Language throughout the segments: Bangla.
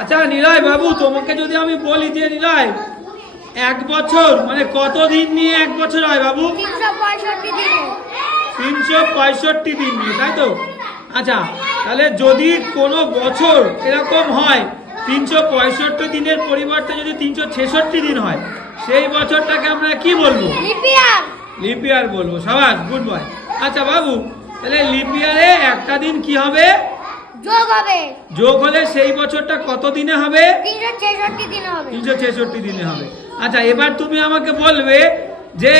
আচ্ছা নিলয় বাবু, তোমাকে যদি আমি বলি যে নিলয় এক বছর মানে কত দিন নিয়ে এক বছর হয় বাবু? 365 দিন নিয়ে, তাই তো? আচ্ছা, তাহলে যদি কোনো বছর এরকম হয় 365 দিনের পরিবর্তে যদি 366 দিন হয়, সেই বছরটাকে আমরা কি বলবো? লিপ ইয়ার বলবো। সাবাস, গুড বয়। আচ্ছা বাবু, তাহলে লিপ ইয়ারে একটা দিন কি হবে? যোগ হলে সেই বছরটা কত দিনে হবে? 366 দিনে হবে। আচ্ছা, এবার তুমি আমাকে বলবে যে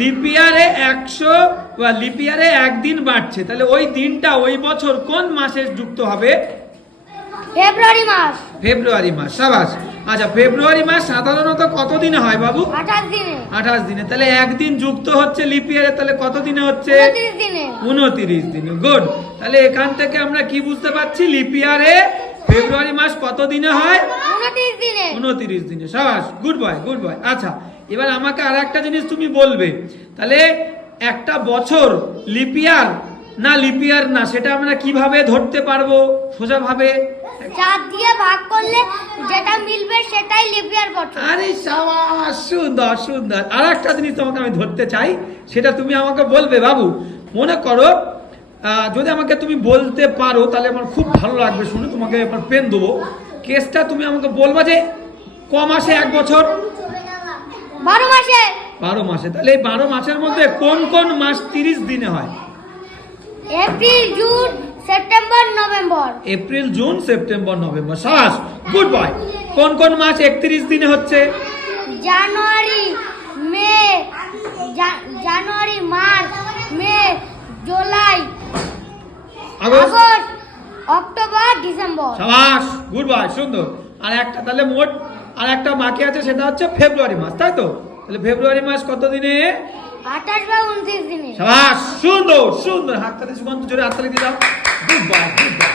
লিপ ইয়ারে 100 বা লিপ ইয়ারে একদিন বাড়ছে, তাহলে ওই দিনটা ওই বছর কোন মাসে যুক্ত হবে? ফেব্রুয়ারি মাস। সাবাস। আচ্ছা, ফেব্রুয়ারি মাস সাধারণত কত দিনে হয় বাবু? 28 দিনে। তাহলে একদিন যুক্ত হচ্ছে লিপ ইয়ারে, তাহলে কত দিনে হচ্ছে? 29 দিনে। গুড। তাহলে এখান থেকে আমরা কি বুঝতে পারছি? লিপ ইয়ারে ফেব্রুয়ারি মাস কত দিনে হয়? 29 দিনে। সাবাস, গুড বয়, গুড বয়। আচ্ছা, এবার আমাকে আর একটা জিনিস তুমি বলবে, তাহলে একটা বছর লিপ ইয়ার না লিপ ইয়ার না, সেটা আমরা কিভাবে ধরতে পারবো সোজাভাবে? 4 দিয়ে ভাগ করলে যেটা মিলবে সেটাই লিপ ইয়ার বছর। আরে সাবাস, সুন্দর সুন্দর। আর একটা জিনিস তোমাকে আমি ধরতে চাই, সেটা তুমি আমাকে বলবে বাবু। মনে করো যদি আমাকে তুমি বলতে পারো তাহলে আমার খুব ভালো লাগবে শুনে, তোমাকে এবার পেন দেবো। কেসটা তুমি আমাকে বলবা যে ক মাসে এক বছর? 12 মাসে। 12 মাসে। তাহলে এই 12 মাসের মধ্যে কোন কোন মাস 30 দিনে হয়? April, June, September, November. April, June, September, November. সাবাস, গুড বয়। কোন কোন মাস 31 দিনে হচ্ছে? জানুয়ারি, মার্চ, মে, জুলাই, আগস্ট, অক্টোবর, ডিসেম্বর। সাবাস, গুড বয়, সুন্দর। আর একটা তাহলে মোট আর একটা বাকি আছে, সেটা হচ্ছে ফেব্রুয়ারি মাস, তাই তো? তাহলে ফেব্রুয়ারি মাস কত দিনে? 28 বা 29 দিনে। সাবাস, সুন্দর সুন্দর। হাততালি সুকান্ত, জোরে হাততালি দিয়ে দাও। Good boy, good boy.